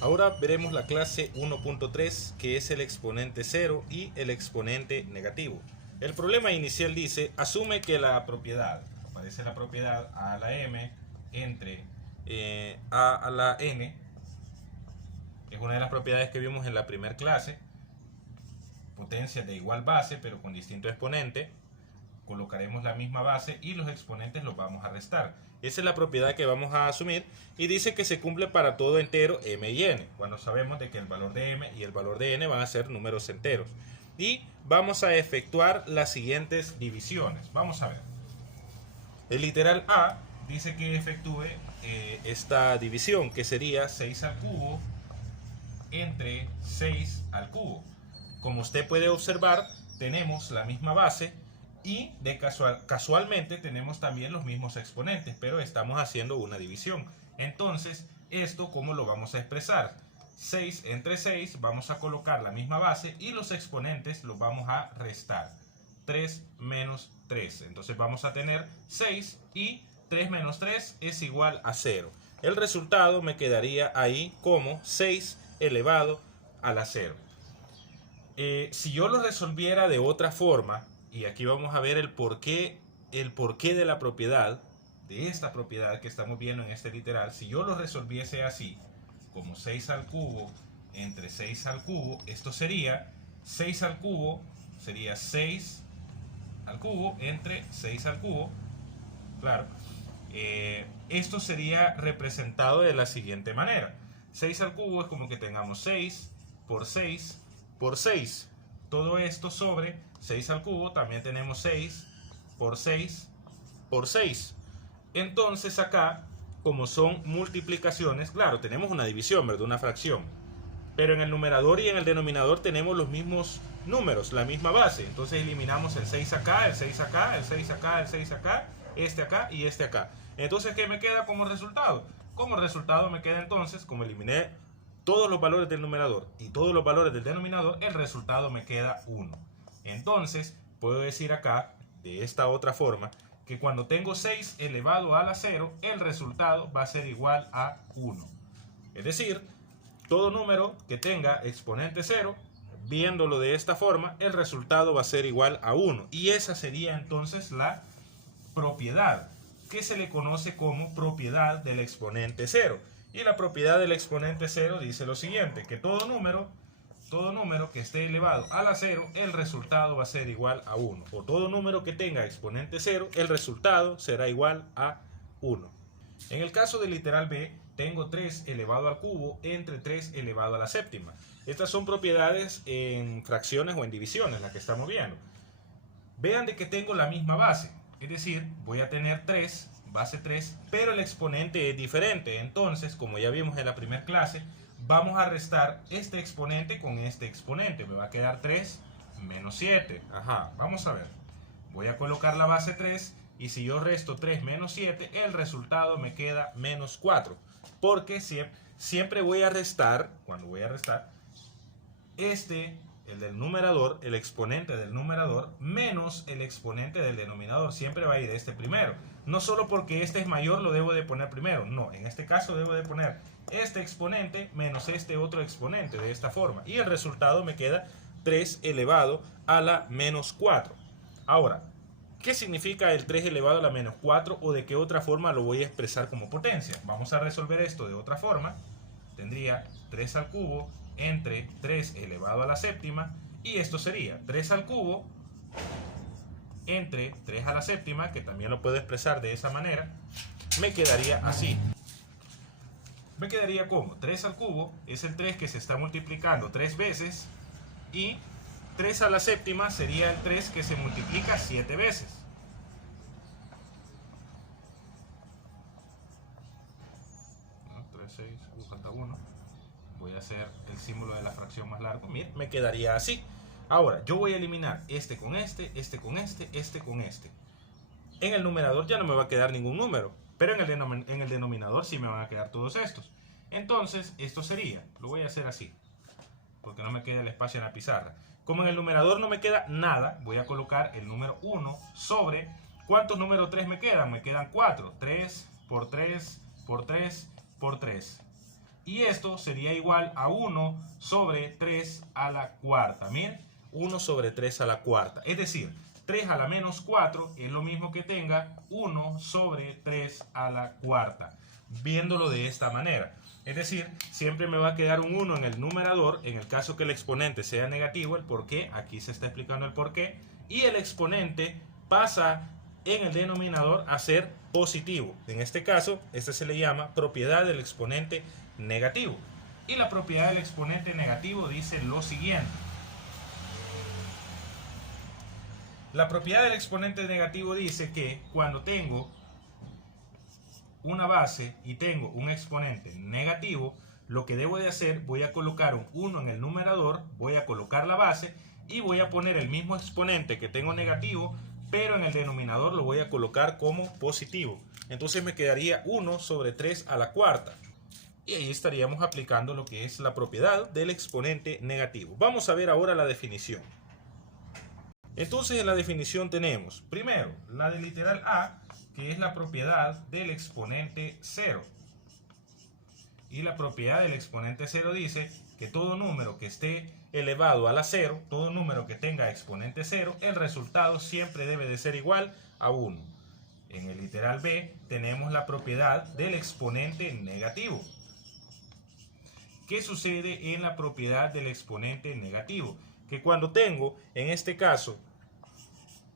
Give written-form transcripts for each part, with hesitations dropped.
Ahora veremos la clase 1.3, que es el exponente 0 y el exponente negativo. El problema inicial dice, asume que la propiedad, aparece la propiedad a a la m entre a a la n, es una de las propiedades que vimos en la primera clase, potencias de igual base pero con distinto exponente. Colocaremos la misma base y los exponentes los vamos a restar. Esa es la propiedad que vamos a asumir y dice que se cumple para todo entero m y n, cuando sabemos de que el valor de m y el valor de n van a ser números enteros. Y vamos a efectuar las siguientes divisiones. Vamos a ver. El literal A dice que efectúe esta división, que sería 6 al cubo entre 6 al cubo. Como usted puede observar, tenemos la misma base y casualmente tenemos también los mismos exponentes, pero estamos haciendo una división. Entonces, ¿esto cómo lo vamos a expresar? 6 entre 6, vamos a colocar la misma base y los exponentes los vamos a restar. 3 menos 3. Entonces vamos a tener 6 y 3 menos 3 es igual a 0. El resultado me quedaría ahí como 6 elevado a la 0. Si yo lo resolviera de otra forma, y aquí vamos a ver el porqué de la propiedad, de esta propiedad que estamos viendo en este literal, si yo lo resolviese así, como 6 al cubo entre 6 al cubo, esto sería 6 al cubo, sería 6 al cubo entre 6 al cubo, claro. Esto sería representado de la siguiente manera. 6 al cubo es como que tengamos 6 por 6 por 6. Todo esto sobre 6 al cubo, también tenemos 6 por 6 por 6. Entonces acá, como son multiplicaciones, claro, tenemos una división, ¿verdad? Una fracción. Pero en el numerador y en el denominador tenemos los mismos números, la misma base. Entonces eliminamos el 6 acá, el 6 acá, el 6 acá, el 6 acá, este acá y este acá. Entonces, ¿qué me queda como resultado? Como resultado me queda entonces, como eliminé todos los valores del numerador y todos los valores del denominador, el resultado me queda 1. Entonces, puedo decir acá, de esta otra forma, que cuando tengo 6 elevado a la 0, el resultado va a ser igual a 1. Es decir, todo número que tenga exponente 0, viéndolo de esta forma, el resultado va a ser igual a 1. Y esa sería entonces la propiedad, que se le conoce como propiedad del exponente 0. Y la propiedad del exponente 0 dice lo siguiente, que todo número que esté elevado a la 0, el resultado va a ser igual a 1. O todo número que tenga exponente 0, el resultado será igual a 1. En el caso del literal B, tengo 3 elevado al cubo entre 3 elevado a la séptima. Estas son propiedades en fracciones o en divisiones, las que estamos viendo. Vean de que tengo la misma base, es decir, voy a tener 3, base 3, pero el exponente es diferente. Entonces, como ya vimos en la primera clase, vamos a restar este exponente con este exponente. Me va a quedar 3 menos 7. Ajá, vamos a ver. Voy a colocar la base 3 y si yo resto 3 menos 7, el resultado me queda menos 4. Porque siempre voy a restar, cuando voy a restar, el del numerador, el exponente del numerador, menos el exponente del denominador. Siempre va a ir este primero. No solo porque este es mayor lo debo de poner primero. No, en este caso debo de poner este exponente menos este otro exponente de esta forma. Y el resultado me queda 3 elevado a la menos 4. Ahora, ¿qué significa el 3 elevado a la menos 4 o de qué otra forma lo voy a expresar como potencia? Vamos a resolver esto de otra forma. Tendría 3 al cubo entre 3 elevado a la séptima y esto sería 3 al cubo entre 3 a la séptima, que también lo puedo expresar de esa manera. Me quedaría así. Me quedaría como 3 al cubo es el 3 que se está multiplicando 3 veces y 3 a la séptima sería el 3 que se multiplica 7 veces. No, 3, 6, falta 1. Voy a hacer el símbolo de la fracción más largo. Miren, me quedaría así. Ahora, yo voy a eliminar este con este, este con este, este con este. En el numerador ya no me va a quedar ningún número, pero en el denominador sí me van a quedar todos estos. Entonces, esto sería, lo voy a hacer así, porque no me queda el espacio en la pizarra. Como en el numerador no me queda nada, voy a colocar el número 1 sobre, ¿cuántos números 3 me quedan? Me quedan 4. 3 por 3 por 3 por 3. Y esto sería igual a 1 sobre 3 a la cuarta. Miren, 1 sobre 3 a la cuarta. Es decir, 3 a la menos 4 es lo mismo que tenga 1 sobre 3 a la cuarta. Viéndolo de esta manera. Es decir, siempre me va a quedar un 1 en el numerador, en el caso que el exponente sea negativo, el por qué, aquí se está explicando el por qué, y el exponente pasa en el denominador a ser positivo. En este caso, este se le llama propiedad del exponente negativo. Y la propiedad del exponente negativo dice lo siguiente. La propiedad del exponente negativo dice que cuando tengo una base y tengo un exponente negativo, lo que debo de hacer, voy a colocar un 1 en el numerador, voy a colocar la base y voy a poner el mismo exponente que tengo negativo, pero en el denominador lo voy a colocar como positivo. Entonces me quedaría 1 sobre 3 a la cuarta. Y ahí estaríamos aplicando lo que es la propiedad del exponente negativo. Vamos a ver ahora la definición. Entonces en la definición tenemos, primero, la del literal A, que es la propiedad del exponente 0. Y la propiedad del exponente 0 dice que todo número que esté elevado a la 0, todo número que tenga exponente 0, el resultado siempre debe de ser igual a 1. En el literal B tenemos la propiedad del exponente negativo. ¿Qué sucede en la propiedad del exponente negativo? Que cuando tengo, en este caso,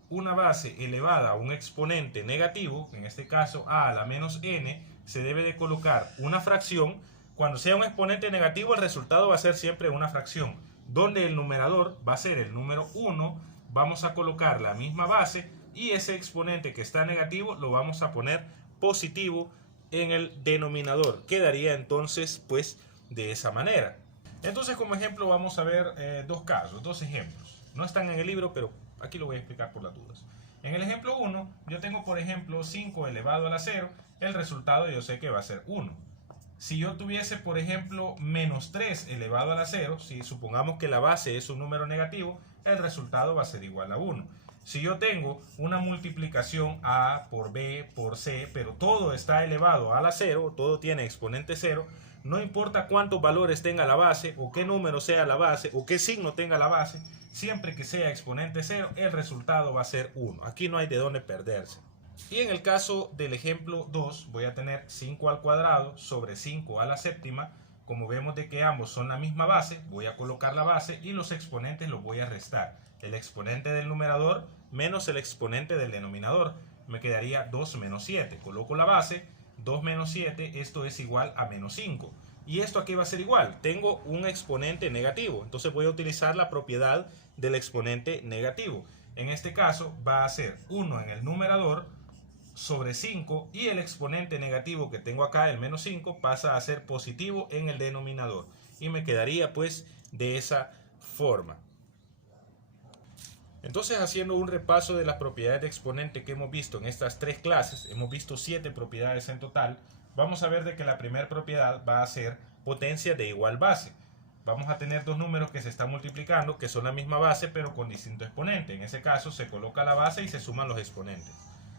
una base elevada a un exponente negativo, en este caso a la menos n, se debe de colocar una fracción. Cuando sea un exponente negativo, el resultado va a ser siempre una fracción, donde el numerador va a ser el número 1, vamos a colocar la misma base y ese exponente que está negativo lo vamos a poner positivo en el denominador. Quedaría entonces pues de esa manera. Entonces como ejemplo vamos a ver dos casos, dos ejemplos. No están en el libro, pero aquí lo voy a explicar por las dudas. En el ejemplo 1, yo tengo por ejemplo 5 elevado a la 0, el resultado yo sé que va a ser 1. Si yo tuviese por ejemplo menos 3 elevado a la 0, si supongamos que la base es un número negativo, el resultado va a ser igual a 1. Si yo tengo una multiplicación A por B por C, pero todo está elevado a la 0, todo tiene exponente 0, no importa cuántos valores tenga la base, o qué número sea la base, o qué signo tenga la base, siempre que sea exponente 0, el resultado va a ser 1. Aquí no hay de dónde perderse. Y en el caso del ejemplo 2, voy a tener 5 al cuadrado sobre 5 a la séptima. Como vemos de que ambos son la misma base, voy a colocar la base y los exponentes los voy a restar. El exponente del numerador menos el exponente del denominador. Me quedaría 2 menos 7. Coloco la base, 2 menos 7, esto es igual a menos 5. ¿Y esto aquí va a ser igual? Tengo un exponente negativo, entonces voy a utilizar la propiedad del exponente negativo. En este caso va a ser 1 en el numerador sobre 5 y el exponente negativo que tengo acá, el menos 5, pasa a ser positivo en el denominador. Y me quedaría pues de esa forma. Entonces, haciendo un repaso de las propiedades de exponente que hemos visto en estas tres clases, hemos visto 7 propiedades en total. Vamos a ver de que la primera propiedad va a ser potencia de igual base. Vamos a tener dos números que se están multiplicando, que son la misma base, pero con distinto exponente. En ese caso, se coloca la base y se suman los exponentes.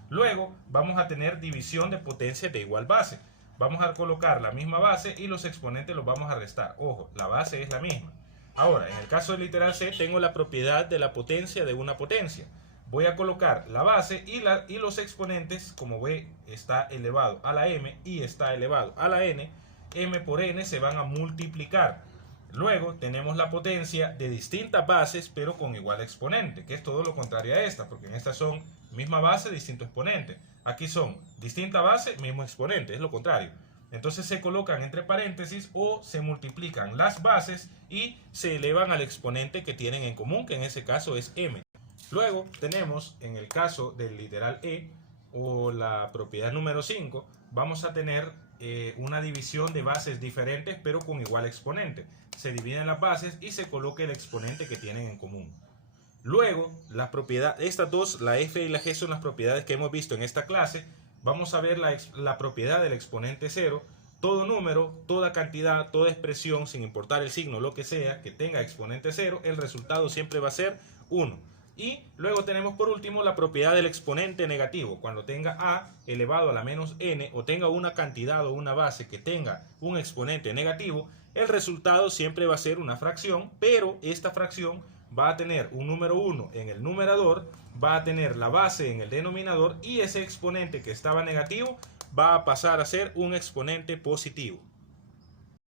Luego, vamos a tener división de potencia de igual base. Vamos a colocar la misma base y los exponentes los vamos a restar. Ojo, la base es la misma. Ahora, en el caso del literal C, tengo la propiedad de la potencia de una potencia. Voy a colocar la base y los exponentes, como ve, está elevado a la m y está elevado a la n. M por n se van a multiplicar. Luego tenemos la potencia de distintas bases, pero con igual exponente, que es todo lo contrario a esta, porque en estas son misma base, distinto exponente. Aquí son distinta base, mismo exponente, es lo contrario. Entonces se colocan entre paréntesis o se multiplican las bases y se elevan al exponente que tienen en común, que en ese caso es m. Luego tenemos, en el caso del literal E o la propiedad número 5, vamos a tener una división de bases diferentes pero con igual exponente. Se dividen las bases y se coloca el exponente que tienen en común. Luego, estas dos, la f y la g, son las propiedades que hemos visto en esta clase. Vamos a ver la propiedad del exponente 0. Todo número, toda cantidad, toda expresión, sin importar el signo, lo que sea, que tenga exponente 0, el resultado siempre va a ser 1. Y luego tenemos por último la propiedad del exponente negativo. Cuando tenga a elevado a la menos n o tenga una cantidad o una base que tenga un exponente negativo, el resultado siempre va a ser una fracción, pero esta fracción va a tener un número 1 en el numerador, va a tener la base en el denominador y ese exponente que estaba negativo va a pasar a ser un exponente positivo.